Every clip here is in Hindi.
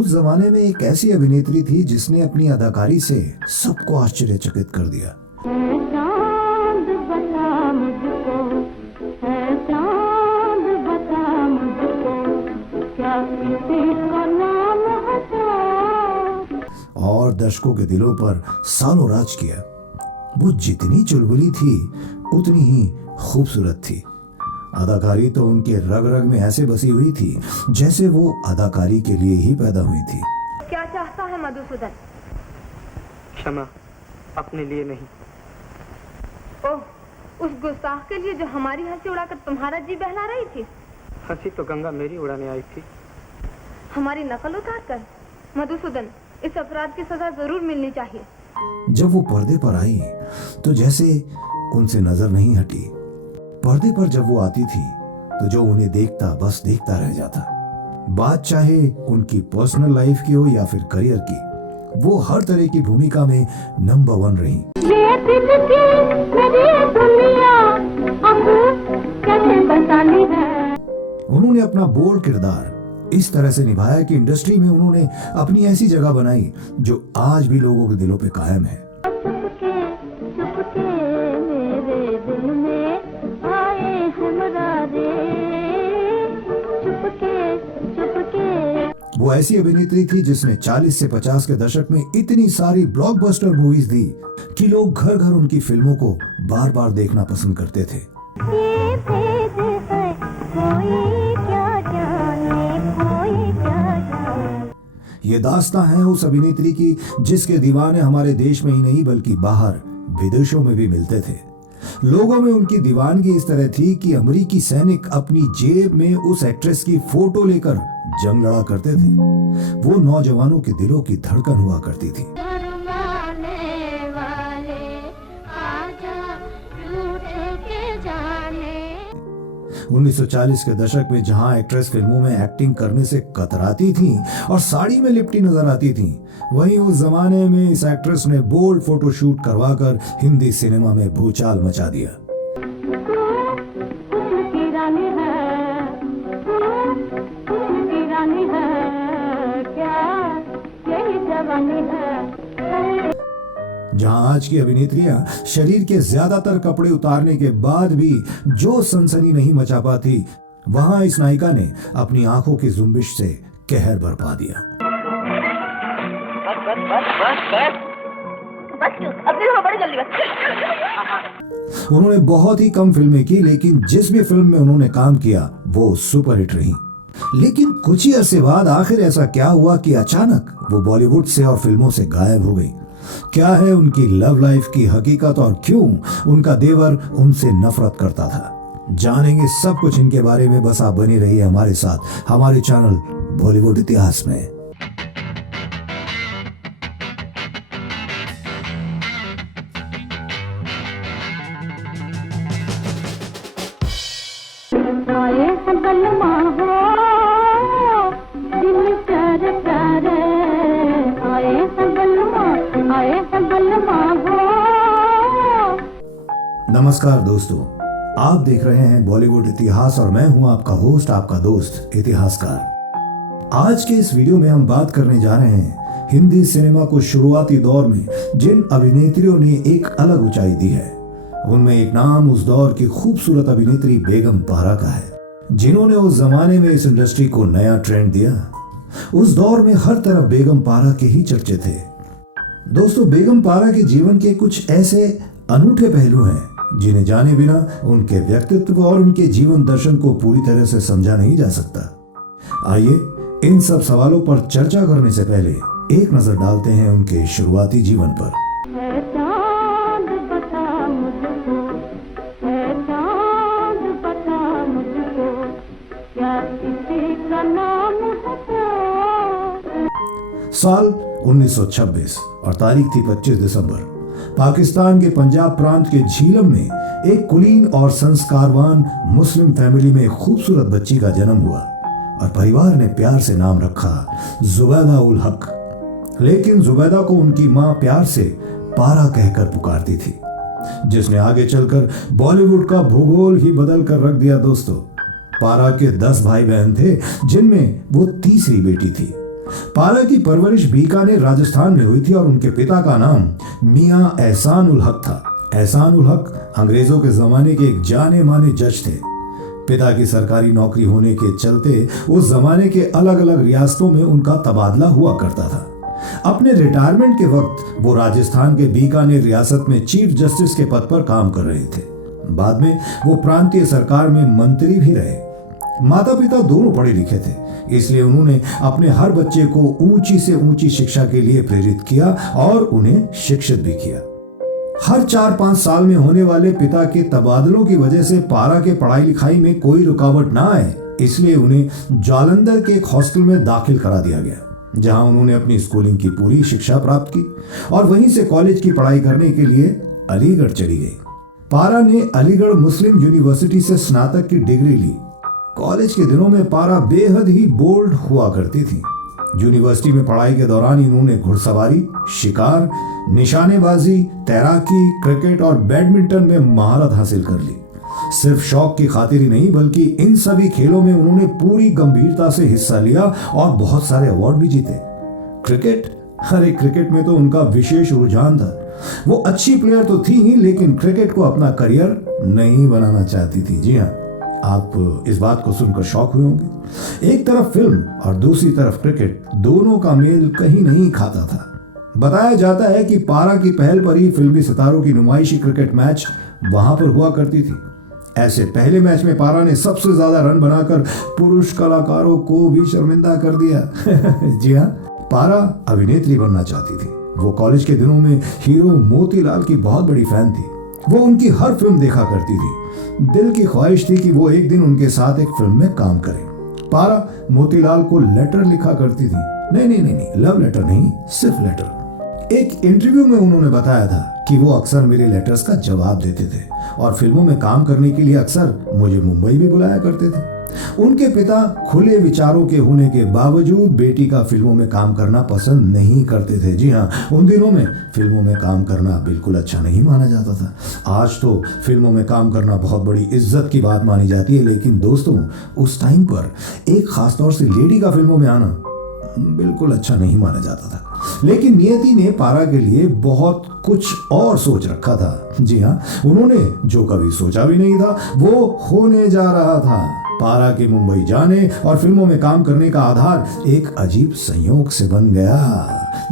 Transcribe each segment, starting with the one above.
उस जमाने में एक ऐसी अभिनेत्री थी जिसने अपनी अदाकारी से सबको आश्चर्यचकित कर दिया। चांद बता मुझको, है चांद बता मुझको, क्या किसी का नाम है? और दर्शकों के दिलों पर सालों राज किया। वो जितनी चुलबुली थी उतनी ही खूबसूरत थी। अदाकारी तो उनके रग रग में ऐसे बसी हुई थी जैसे वो अदाकारी के लिए ही पैदा हुई थी। क्या चाहता है मधुसूदन? क्षमा, अपने लिए नहीं। ओह, उस गुस्ताख के लिए जो हमारी हंसी उड़ाकर तुम्हारा जी बहला रही थी। हंसी तो गंगा मेरी उड़ाने आई थी। हमारी नकल उतार कर? मधुसूदन, इस अपराध की सजा जरूर मिलनी चाहिए। जब वो पर्दे पर आई तो जैसे उनसे नजर नहीं हटी। पर्दे पर जब वो आती थी तो जो उन्हें देखता बस देखता रह जाता। बात चाहे उनकी पर्सनल लाइफ की हो या फिर करियर की, वो हर तरह की भूमिका में नंबर 1 रही। ये दिल की मेरी दुनिया अब कैसे बतानी है? उन्होंने अपना बोल्ड किरदार इस तरह से निभाया कि इंडस्ट्री में उन्होंने अपनी ऐसी जगह बनाई जो आज भी लोगों के दिलों पे कायम है। चुपके चुपके मेरे दिल में आए हमरा रे, चुपके चुपके। वो ऐसी अभिनेत्री थी जिसने 40 से 50 के दशक में इतनी सारी ब्लॉकबस्टर मूवीज दी कि लोग घर घर उनकी फिल्मों को बार बार देखना पसंद करते थे। ये भेद है कोई क्या जाने, कोई क्या जाने। ये दास्तां है उस अभिनेत्री की जिसके दीवाने हमारे देश में ही नहीं बल्कि बाहर विदेशों में भी मिलते थे। लोगों में उनकी दीवानगी इस तरह थी कि अमेरिकी सैनिक अपनी जेब में उस एक्ट्रेस की फोटो लेकर जंग लड़ा करते थे। वो नौजवानों के दिलों की धड़कन हुआ करती थी। शर्माने वाले आजा रूठ के जाने। 1940 के दशक में जहां एक्ट्रेस फिल्मों में एक्टिंग करने से कतराती थीं और साड़ी में लिपटी नजर आती थीं, वहीं उस जमाने में इस एक्ट्रेस ने बोल्ड फोटोशूट करवाकर हिंदी सिनेमा में भूचाल मचा दिया। की रानी है, की रानी है, क्या यही जवानी है? जहां आज की अभिनेत्रियां शरीर के ज्यादातर कपड़े उतारने के बाद भी जो सनसनी नहीं मचा पाती, वहां इस नायिका ने अपनी आंखों की जुम्बिश से कहर बरपा दिया। उन्होंने बहुत ही कम फिल्में की, लेकिन जिस भी फिल्म में उन्होंने काम किया वो सुपरहिट रही। लेकिन कुछ ही अरसे बाद आखिर ऐसा क्या हुआ कि अचानक वो बॉलीवुड से और फिल्मों से गायब हो गई। क्या है उनकी लव लाइफ की हकीकत और क्यों उनका देवर उनसे नफरत करता था, जानेंगे सब कुछ इनके बारे में। बस आप बने रहिए हमारे साथ हमारे चैनल बॉलीवुड इतिहास में। आए सबल हो दिल प्यार प्यार, आए सबल हो। नमस्कार दोस्तों, आप देख रहे हैं बॉलीवुड इतिहास और मैं हूं आपका होस्ट, आपका दोस्त इतिहासकार। आज के इस वीडियो में हम बात करने जा रहे हैं हिंदी सिनेमा को शुरुआती दौर में जिन अभिनेत्रियों ने एक अलग ऊंचाई दी है। उनमें एक नाम उस दौर की खूबसूरत अभिनेत्री बेगम पारा का है, जिन्होंने उस जमाने में इस इंडस्ट्री को नया ट्रेंड दिया। उस दौर में हर तरफ बेगम पारा के ही चर्चे थे। दोस्तों, बेगम पारा के जीवन के कुछ ऐसे अनूठे पहलू हैं जिन्हें जाने बिना उनके व्यक्तित्व और उनके जीवन दर्शन को पूरी तरह से समझा नहीं जा सकता। आइए इन सब सवालों पर चर्चा करने से पहले एक नजर डालते हैं उनके शुरुआती जीवन पर। साल 1926 और तारीख थी 25 दिसंबर। पाकिस्तान के पंजाब प्रांत के झीलम में एक कुलीन और संस्कारवान मुस्लिम फैमिली में एक खूबसूरत बच्ची का जन्म हुआ और परिवार ने प्यार से नाम रखा जुबैदा उल हक। लेकिन जुबैदा को उनकी मां प्यार से पारा कहकर पुकारती थी, जिसने आगे चलकर बॉलीवुड का भूगोल ही बदल कर रख दिया। दोस्तों, पारा के 10 भाई बहन थे, जिनमें वो तीसरी बेटी थी। पारा की परवरिश बीकानेर राजस्थान में हुई थी और उनके पिता का नाम मियां एहसान उल हक था। एहसान उल हक अंग्रेजों के जमाने के एक जाने माने जज थे। पिता की सरकारी नौकरी होने के चलते उस जमाने के अलग अलग रियासतों में उनका तबादला हुआ करता था। अपने रिटायरमेंट के वक्त वो राजस्थान के बीकानेर रियासत में चीफ जस्टिस के पद पर काम कर रहे थे। बाद में वो प्रांतीय सरकार में मंत्री भी रहे। माता पिता दोनों पढ़े लिखे थे, इसलिए उन्होंने अपने हर बच्चे को ऊंची से ऊंची शिक्षा के लिए प्रेरित किया और उन्हें शिक्षित भी किया। हर 4-5 साल में होने वाले पिता के तबादलों की वजह से पारा के पढ़ाई लिखाई में कोई रुकावट ना आए, इसलिए उन्हें जालंधर के एक हॉस्टल में दाखिल करा दिया गया, जहां उन्होंने अपनी स्कूलिंग की पूरी शिक्षा प्राप्त की और वहीं से कॉलेज की पढ़ाई करने के लिए अलीगढ़ चली गई। पारा ने अलीगढ़ मुस्लिम यूनिवर्सिटी से स्नातक की डिग्री ली। कॉलेज के दिनों में पारा बेहद ही बोल्ड हुआ करती थी। यूनिवर्सिटी में पढ़ाई के दौरान इन्होंने घुड़सवारी, शिकार, निशानेबाजी, तैराकी, क्रिकेट और बैडमिंटन में महारत हासिल कर ली। सिर्फ शौक की खातिर ही नहीं, बल्कि इन सभी खेलों में उन्होंने पूरी गंभीरता से हिस्सा लिया और बहुत सारे अवार्ड भी जीते। क्रिकेट में तो उनका विशेष रुझान था। वो अच्छी प्लेयर तो थी ही, लेकिन क्रिकेट को अपना करियर नहीं बनाना चाहती थी। जी हाँ, आप इस बात को सुनकर शौक हुए होंगे। एक तरफ फिल्म और दूसरी तरफ क्रिकेट, दोनों का मेल कहीं नहीं खाता था। बताया जाता है कि पारा की पहल पर ही फिल्मी सितारों की नुमाइशी क्रिकेट मैच वहां पर हुआ करती थी। ऐसे पहले मैच में पारा ने सबसे ज्यादा रन बनाकर पुरुष कलाकारों को भी शर्मिंदा कर दिया। जी हाँ, पारा अभिनेत्री बनना चाहती थी। वो कॉलेज के दिनों में हीरो मोतीलाल की बहुत बड़ी फैन थी। वो उनकी हर फिल्म देखा करती थी। दिल की ख्वाहिश थी कि वो एक दिन उनके साथ एक फिल्म में काम करे। पारा मोतीलाल को लेटर लिखा करती थी। नहीं, लव लेटर नहीं, सिर्फ लेटर। एक इंटरव्यू में उन्होंने बताया था कि वो अक्सर मेरे लेटर्स का जवाब देते थे और फिल्मों में काम करने के लिए अक्सर मुझे मुंबई भी बुलाया करते थे। उनके पिता खुले विचारों के होने के बावजूद बेटी का फिल्मों में काम करना पसंद नहीं करते थे। जी हाँ, उन दिनों में फिल्मों में काम करना बिल्कुल अच्छा नहीं माना जाता था। आज तो फिल्मों में काम करना बहुत बड़ी इज्जत की बात मानी जाती है, लेकिन दोस्तों, उस टाइम पर एक खास तौर से लेडी का फिल्मों में आना बिल्कुल अच्छा नहीं माना जाता था। लेकिन नियति ने पारा के लिए बहुत कुछ और सोच रखा था। जी हाँ, उन्होंने जो कभी सोचा भी नहीं था वो होने जा रहा था। पारा के मुंबई जाने और फिल्मों में काम करने का आधार एक अजीब संयोग से बन गया।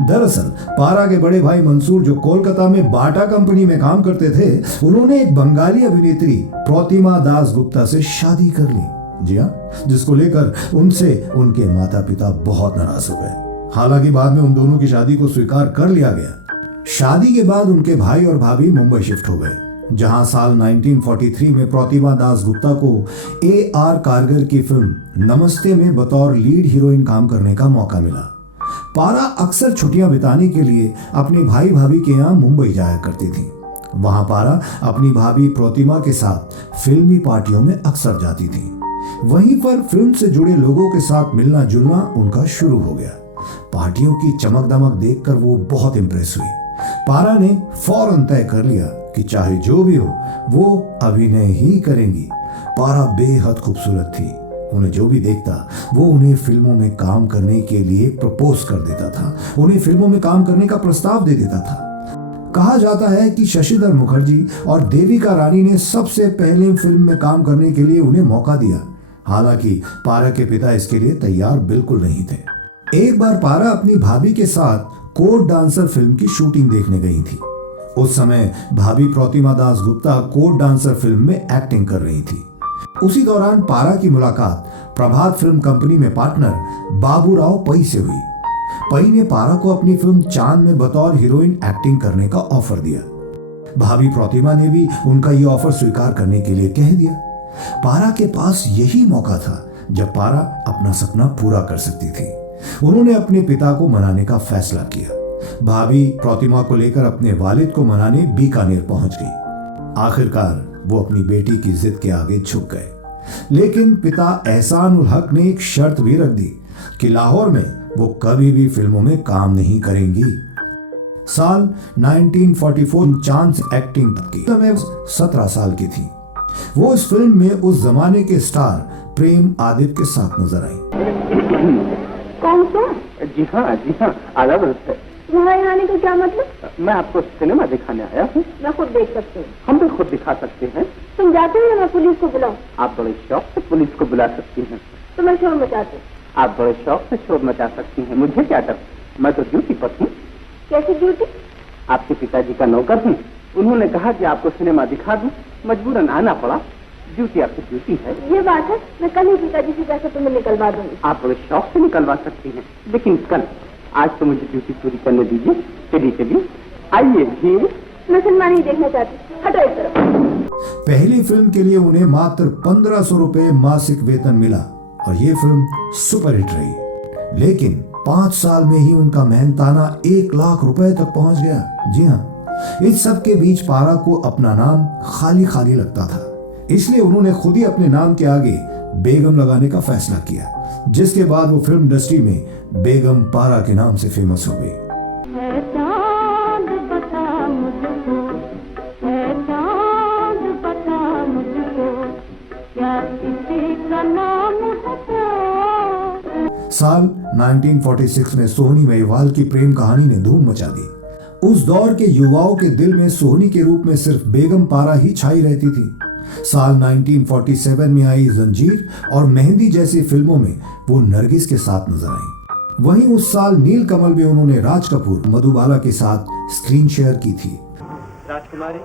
दरअसल पारा के बड़े भाई मंसूर, जो कोलकाता में बाटा कंपनी में काम करते थे, उन्होंने एक बंगाली अभिनेत्री प्रतिमा दास गुप्ता से शादी कर ली। जी हाँ, जिसको लेकर उनसे उनके माता पिता बहुत नाराज हो गए। हालांकि बाद में उन दोनों की शादी को स्वीकार कर लिया गया। शादी के बाद उनके भाई और भाभी मुंबई शिफ्ट हो गए, जहां साल 1943 में प्रतिमा दास गुप्ता को A.R. कारगर की फिल्म नमस्ते में बतौर लीड हीरोइन काम करने का मौका मिला। पारा अक्सर छुट्टियां बिताने के लिए अपने भाई भाभी के यहाँ मुंबई जाया करती थी। वहां पारा अपनी भाभी प्रतिमा के साथ फिल्मी पार्टियों में अक्सर जाती थी। वहीं पर फिल्म से जुड़े लोगों के साथ मिलना जुलना उनका शुरू हो गया। पार्टियों की चमक दमक देखकर वो बहुत इंप्रेस हुई। पारा ने फौरन तय कर लिया कि चाहे जो भी हो वो अभिनय ही करेंगी। पारा बेहद खूबसूरत थी। उन्हें जो भी देखता वो उन्हें फिल्मों में काम करने के लिए प्रपोज कर देता था, उन्हें फिल्मों में काम करने का प्रस्ताव दे देता था। कहा जाता है कि शशिधर मुखर्जी और देविका रानी ने सबसे पहले फिल्म में काम करने के लिए उन्हें मौका दिया। हालांकि पारा के पिता इसके लिए तैयार बिल्कुल नहीं थे। एक बार पारा अपनी भाभी के साथ कोर्ट डांसर फिल्म की शूटिंग देखने गई थी। उस समय भाभी प्रतिमा Das Gupta court dancer film में एक्टिंग कर रही थी। उसी दौरान पारा की मुलाकात प्रभात फिल्म कंपनी में पार्टनर बाबूराव पई से हुई। पई ने पारा को अपनी फिल्म चांद में बतौर हीरोइन एक्टिंग करने का ऑफर दिया। भाभी प्रतिमा ने भी उनका यह ऑफर स्वीकार करने के लिए कह दिया। पारा के पास यही मौका था जब पारा अपना सपना पूरा कर सकती थी। उन्होंने अपने पिता को मनाने का फैसला किया। भाभी प्रतिमा को लेकर अपने वालिद को मनाने बीकानेर पहुंच गई। आखिरकार वो अपनी बेटी की जिद के आगे झुक गए। लेकिन पिता एहसान उल हक ने एक शर्त भी रख दी कि लाहौर में वो कभी भी फिल्मों में काम नहीं करेंगी। साल 1944 चांस एक्टिंग की समय 17 साल की थी। वो इस फिल्म में उस जमाने के स्टार प्रेम आदित्य के साथ नजर आई। कौन तुम? जी हाँ, आधा बरस है। तुम्हारे आने का क्या मतलब? मैं आपको सिनेमा दिखाने आया हूँ। मैं खुद देख सकती हूँ। हम भी खुद दिखा सकते हैं। तुम जाते हो या मैं पुलिस को बुलाऊं? आप बड़े शौक से पुलिस को बुला सकती हैं। तो मैं शोर मचाती हूँ। आप बड़े शौक से शोर मचा सकती हैं। मुझे क्या डर, मैं तो ड्यूटी पर हूँ। कैसी ड्यूटी? आपके पिताजी का नौकर हूँ। उन्होंने कहा कि आपको सिनेमा दिखा दूं, मजबूरन आना पड़ा। ड्यूटी आपकी ड्यूटी है। ये बात है, मैं कल ही पिताजी से जाकर तुम्हें निकलवा दूंगी। आप बड़े शौक से निकलवा सकती हैं, लेकिन कल, आज तो मुझे ड्यूटी पूरी करने दीजिए। चलिए आइए भी। मैं सिनेमा नहीं देखना चाहती, हटो एक तरफ। पहली फिल्म के लिए उन्हें मात्र 1500 रुपए मासिक वेतन मिला और ये फिल्म सुपरहिट रही। लेकिन 5 साल में ही उनका मेहनताना 1 लाख रुपए तक पहुंच गया। जी हाँ, इस सब के बीच पारा को अपना नाम खाली खाली लगता था, इसलिए उन्होंने खुद ही अपने नाम के आगे बेगम लगाने का फैसला किया, जिसके बाद वो फिल्म इंडस्ट्री में बेगम पारा के नाम से फेमस हो गई। है चांद बता मुझको, है चांद बता मुझको, क्या किसी का नाम है प्यार? साल 1946 में सोहनी महिवाल की प्रेम कहानी ने धूम मचा दी। उस दौर के युवाओं के दिल में सोहनी के रूप में सिर्फ बेगम पारा ही छाई रहती थी। साल 1947 में आई जंजीर और मेहंदी जैसी फिल्मों में वो नरगिस के साथ नजर आई। वहीं उस साल नीलकमल में उन्होंने राज कपूर, मधुबाला के साथ स्क्रीन शेयर की थी। राजकुमारी,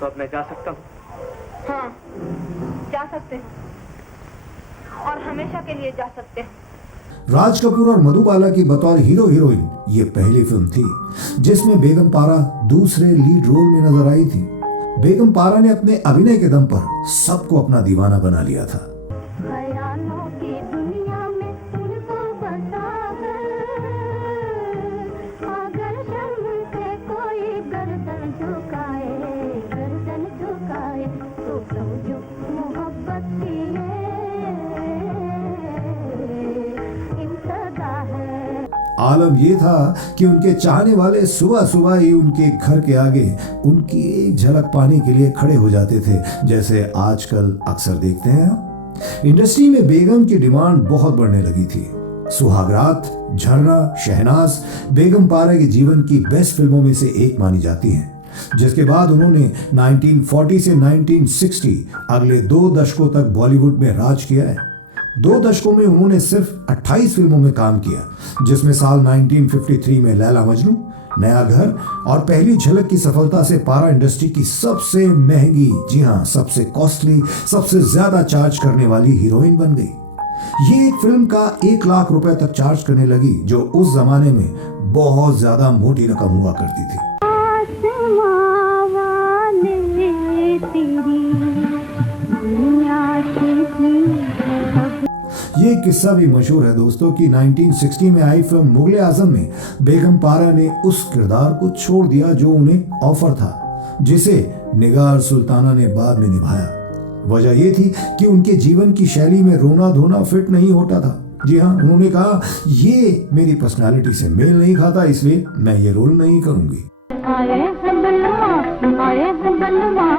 तो अब मैं जा सकता हूँ? हाँ, जा सकते हैं और हमेशा के लिए जा सकते हैं। राज कपूर और मधुबाला की बतौर हीरो हीरोइन ये पहली फिल्म थी जिसमें बेगम पारा दूसरे लीड रोल में नजर आई थी। बेगम पारा ने अपने अभिनय के दम पर सबको अपना दीवाना बना लिया था। ख्यालों की दुनिया में तुमको बसा है, अगर शर्म से कोई गर्दन झुकाए तो समझो मोहब्बत की इंतज़ा है। आलम ये था कि उनके चाहने वाले सुबह सुबह ही उनके घर के आगे उनकी एक झलक पाने के लिए खड़े हो जाते थे, जैसे आजकल अक्सर देखते हैं हम। इंडस्ट्री में बेगम की डिमांड बहुत बढ़ने लगी थी। सुहागरात, झरना, शहनाज बेगम पारा के जीवन की बेस्ट फिल्मों में से एक मानी जाती हैं, जिसके बाद उन्होंने 1940 से 1960 अगले 2 दशकों तक बॉलीवुड में राज किया है। 2 दशकों में उन्होंने सिर्फ 28 फिल्मों में काम किया, जिसमें साल 1953 में लैला मजनू, नया घर और पहली झलक की सफलता से पारा इंडस्ट्री की सबसे महंगी, जी हाँ सबसे कॉस्टली, सबसे ज्यादा चार्ज करने वाली हीरोइन बन गई। ये एक फिल्म का 1 लाख रुपए तक चार्ज करने लगी, जो उस जमाने में बहुत ज्यादा मोटी रकम हुआ करती थी। आसमां वाले तेरी दुनिया की ये किस्सा भी मशहूर है दोस्तों कि 1960 में आई फिल्म मुगले आजम में बेगम पारा ने उस किरदार को छोड़ दिया जो उन्हें ऑफर था, जिसे निगार सुल्ताना ने बाद में निभाया। वजह यह थी कि उनके जीवन की शैली में रोना धोना फिट नहीं होता था। जी हाँ, उन्होंने कहा ये मेरी पर्सनालिटी से मेल नहीं खाता, इसलिए मैं ये रोल नहीं करूंगी। आए हैं बलवा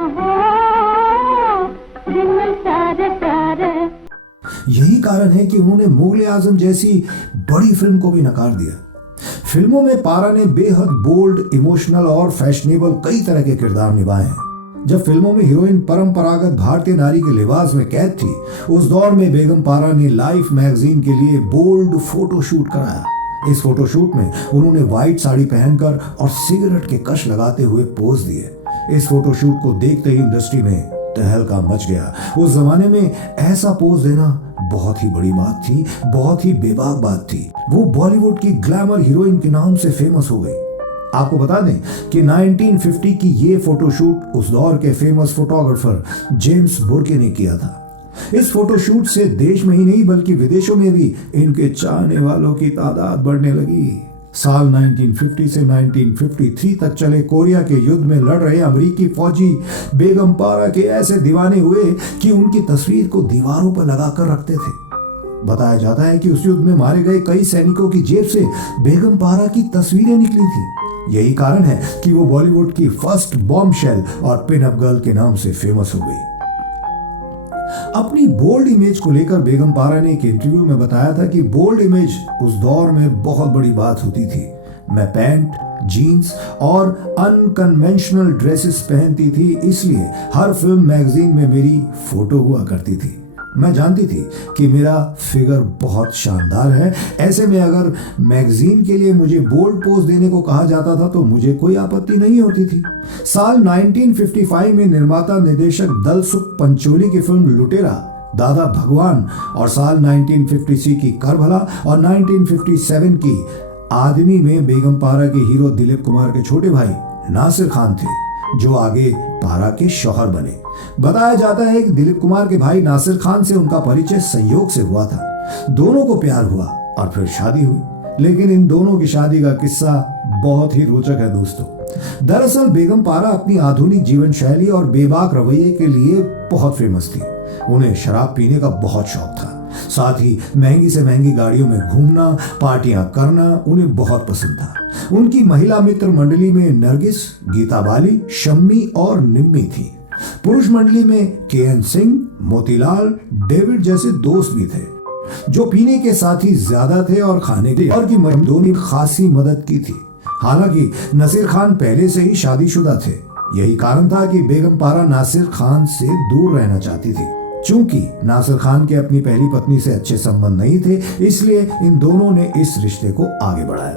हो, दिल में प्यारे प्यारे। यही कारण है कि उन्होंने मुगले आजम जैसी बड़ी फिल्म को भी नकार दिया। फिल्मों में पारा ने बेहद बोल्ड, इमोशनल और फैशनेबल कई तरह के किरदार निभाए हैं। जब फिल्मों में हीरोइन परंपरागत भारतीय नारी के लिबास में कैद थी, उस दौर में बेगम पारा ने लाइफ मैगजीन के लिए बोल्ड फोटोशूट कराया। इस फोटोशूट में उन्होंने व्हाइट साड़ी पहनकर और सिगरेट के कश लगाते हुए पोज दिए। इस फोटोशूट को देखते ही इंडस्ट्री में तहलका मच गया। उस जमाने में ऐसा पोज देना बहुत ही बड़ी बात थी, बहुत ही बेबाक बात थी। वो बॉलीवुड की ग्लैमर हीरोइन के नाम से फेमस हो गई। आपको बता दें कि 1950 की ये फोटोशूट उस दौर के फेमस फोटोग्राफर जेम्स बुर्के ने किया था। इस फोटोशूट से देश में ही नहीं बल्कि विदेशों में भी इनके चाहने वालों की तादाद बढ़ने लगी। साल 1950 से 1953 तक चले कोरिया के युद्ध में लड़ रहे अमेरिकी फौजी बेगम पारा के ऐसे दीवाने हुए कि उनकी तस्वीर को दीवारों पर लगाकर रखते थे। बताया जाता है कि उस युद्ध में मारे गए कई सैनिकों की जेब से बेगम पारा की तस्वीरें निकली थी। यही कारण है कि वो बॉलीवुड की फर्स्ट बॉम्बशेल और पिन अप गर्ल के नाम से फेमस हो गई। अपनी बोल्ड इमेज को लेकर बेगम पारा ने एक इंटरव्यू में बताया था कि बोल्ड इमेज उस दौर में बहुत बड़ी बात होती थी। मैं पैंट, जीन्स और अनकन्वेंशनल ड्रेसेस पहनती थी, इसलिए हर फिल्म मैगजीन में मेरी फोटो हुआ करती थी। मैं जानती थी कि मेरा फिगर बहुत शानदार है, ऐसे में अगर मैगजीन के लिए मुझे बोल्ड पोज देने को कहा जाता था तो मुझे कोई आपत्ति नहीं होती थी। साल 1955 में निर्माता निर्देशक दलसुख पंचोली की फिल्म लुटेरा, दादा भगवान और साल 1956 की करभला और 1957 की आदमी में बेगम पारा के हीरो दिलीप कुमार के छोटे भाई नासिर खान थे, जो आगे पारा के शौहर बने। बताया जाता है कि दिलीप कुमार के भाई नासिर खान से उनका परिचय संयोग से हुआ था। दोनों को प्यार हुआ और फिर शादी हुई, लेकिन इन दोनों की शादी का किस्सा बहुत ही रोचक है दोस्तों। दरअसल बेगम पारा अपनी आधुनिक जीवन शैली और बेबाक रवैये के लिए बहुत फेमस थी। उन्हें शराब पीने का बहुत शौक था, साथ ही महंगी से महंगी गाड़ियों में घूमना, पार्टियां करना उन्हें बहुत पसंद था। उनकी महिला मित्र मंडली में नरगिस, गीता बाली, शम्मी और निम्मी थी। पुरुष मंडली में केएन सिंह, मोतीलाल, डेविड जैसे दोस्त भी थे, जो पीने के साथी ज्यादा थे और खाने के और की दोनों ने खासी मदद की थी। हालांकि नासिर खान पहले से ही शादीशुदा थे। यही कारण था कि बेगम पारा नासिर खान से दूर रहना चाहती थी। चूंकि नासिर खान के अपनी पहली पत्नी से अच्छे संबंध नहीं थे, इसलिए इन दोनों ने इस रिश्ते को आगे बढ़ाया।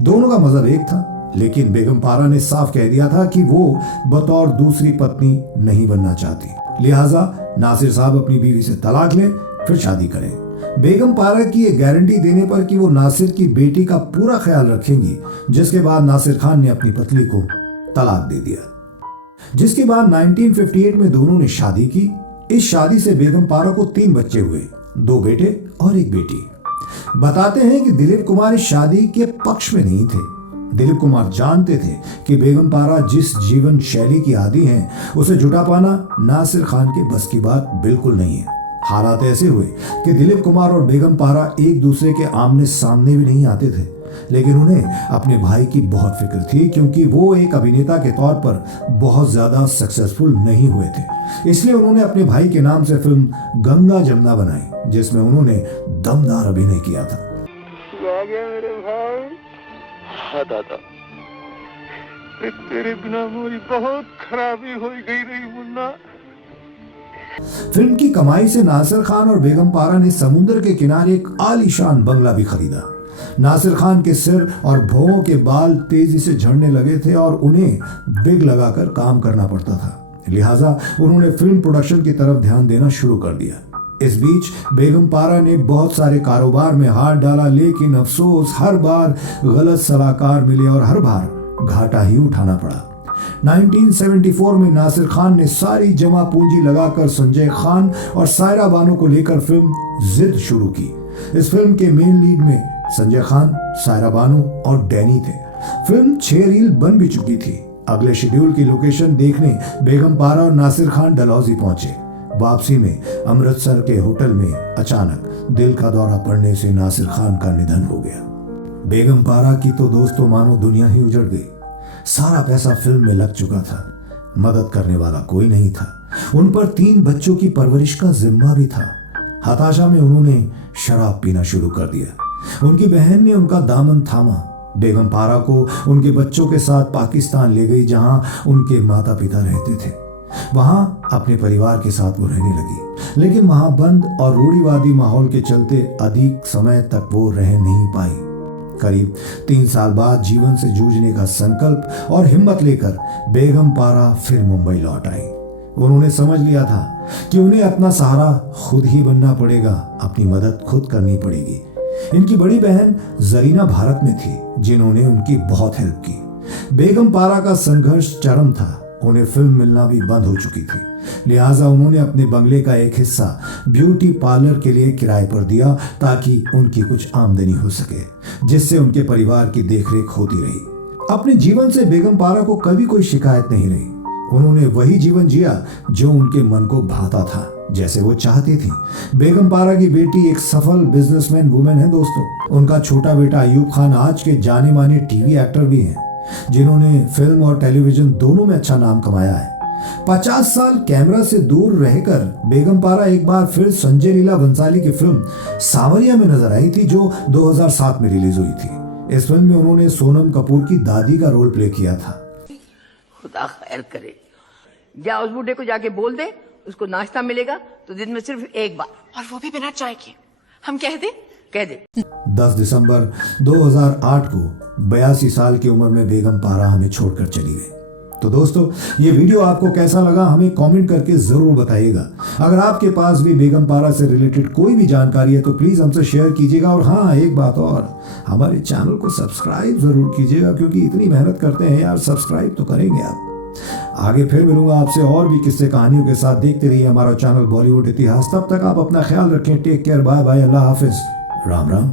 दोनों का मजहब एक था, लेकिन बेगम पारा ने साफ कह दिया था कि वो बतौर दूसरी पत्नी नहीं बनना चाहती। लिहाजा नासिर साहब अपनी बीवी से तलाक लें, फिर शादी करें। बेगम पारा की ये गारंटी देने पर कि वो नासिर की बेटी का पूरा ख्याल रखेंगी, जिसके बाद नासिर खान ने अपनी पत्नी को तलाक दे दिया। जिसके बाद 1958 में दोनों ने शादी की। इस शादी से बेगम पारा को 3 बच्चे हुए, 2 बेटे और 1 बेटी। बताते हैं कि दिलीप कुमार इस शादी के पक्ष में नहीं थे। दिलीप कुमार जानते थे कि बेगम पारा जिस जीवन शैली की आदी हैं, उसे जुटा पाना नासिर खान के बस की बात बिल्कुल नहीं है। हालात ऐसे हुए कि दिलीप कुमार और बेगम पारा एक दूसरे के आमने सामने भी नहीं आते थे, लेकिन उन्हें अपने भाई की बहुत फिक्र थी, क्योंकि वो एक अभिनेता के तौर पर बहुत ज्यादा सक्सेसफुल नहीं हुए थे। इसलिए उन्होंने अपने भाई के नाम से फिल्म गंगा जमुना बनाई, जिसमें उन्होंने दमदार अभिनय किया था। आ गया मेरे भाई। हाँ दादा, तेरे बिना मेरी बहुत खराबी हो गई रही मुन्ना। फिल्म की कमाई से नासिर खान और बेगम पारा ने समुद्र के किनारे एक आलीशान बंगला भी खरीदा। नासिर खान के सिर और भौहों के बाल तेजी से झड़ने लगे थे और उन्हें विग लगाकर काम करना पड़ता था। लिहाजा उन्होंने फिल्म प्रोडक्शन की तरफ ध्यान देना शुरू कर दिया। इस बीच बेगम पारा ने बहुत सारे कारोबार में हाथ डाला, लेकिन अफसोस हर बार गलत सलाहकार मिले और हर बार घाटा ही उठाना पड़ा। 1974 में नासिर खान ने सारी जमा पूंजी लगाकर संजय खान और सायरा बानो को लेकर फिल्म जिद शुरू की। इस फिल्म के मेन लीड में संजय खान, सायरा बानो और डैनी थे। फिल्म 6 रील बन भी चुकी थी। अगले शेड्यूल की लोकेशन देखने बेगम पारा और नासिर खान डलहौजी पहुंचे। वापसी में अमृतसर के होटल में अचानक दिल का दौरा पड़ने से नासिर खान का निधन हो गया। बेगम पारा की तो दोस्तों मानो दुनिया ही उजड़ गई। सारा पैसा फिल्म में लग चुका था, मदद करने वाला कोई नहीं था। उन पर 3 बच्चों की परवरिश का जिम्मा भी था। हताशा में उन्होंने शराब पीना शुरू कर दिया। उनकी बहन ने उनका दामन थामा। बेगम पारा को उनके बच्चों के साथ पाकिस्तान ले गई, जहां उनके माता पिता रहते थे। वहां अपने परिवार के साथ वो रहने लगी, लेकिन वहां बंद और रूढ़िवादी माहौल के चलते अधिक समय तक वो रह नहीं पाई। करीब 3 साल बाद जीवन से जूझने का संकल्प और हिम्मत लेकर बेगम पारा फिर मुंबई लौट आई। उन्होंने समझ लिया था कि उन्हें अपना सहारा खुद ही बनना पड़ेगा, अपनी मदद खुद करनी पड़ेगी। इनकी बड़ी बहन जरीना भारत में थी, जिन्होंने उनकी बहुत हेल्प की। बेगम पारा का संघर्ष चरम था। उन्हें फिल्म मिलना भी बंद हो चुकी थी, लिहाजा उन्होंने अपने बंगले का एक हिस्सा ब्यूटी पार्लर के लिए किराए पर दिया, ताकि उनकी कुछ आमदनी हो सके, जिससे उनके परिवार की देखरेख होती रही। अपने जीवन से बेगम पारा को कभी कोई शिकायत नहीं रही। उन्होंने वही जीवन जिया जो उनके मन को भाता था, जैसे वो चाहती थी। बेगम पारा की बेटी एक सफल बिजनेसमैन वुमेन है दोस्तों। उनका छोटा बेटा अयूब खान आज के जाने माने टीवी एक्टर भी हैं, जिन्होंने फिल्म और टेलीविजन दोनों में अच्छा नाम कमाया है। 50 साल कैमरा से दूर रहकर बेगम पारा एक बार फिर संजय लीला बंसाली की फिल्म सावरिया में नजर आई थी, जो 2007 में रिलीज हुई थी। इस फिल्म में उन्होंने सोनम कपूर की दादी का रोल प्ले किया था। खुदा खैर करे, या उस बूढ़े को जाके बोल दे उसको नाश्ता मिलेगा तो दिन में सिर्फ एक बार, और वो भी बिना चाय के। हम कह दे 10 दिसंबर 2008 को 82 साल की उम्र में बेगम पारा हमें छोड़कर चली गई। तो दोस्तों, ये वीडियो आपको कैसा लगा हमें कमेंट करके जरूर बताइएगा। अगर आपके पास भी बेगम पारा से रिलेटेड कोई भी जानकारी है तो प्लीज हमसे शेयर कीजिएगा। और हाँ, एक बात और, हमारे चैनल को सब्सक्राइब जरूर कीजिएगा, क्योंकि इतनी मेहनत करते हैं यार, सब्सक्राइब तो करेंगे आप। आगे फिर मिलूंगा आपसे और भी किस्से कहानियों के साथ। देखते रहिए हमारा चैनल बॉलीवुड इतिहास। तब तक आप अपना ख्याल रखें। टेक केयर, बाय बाय, अल्लाह हाफिज, राम राम।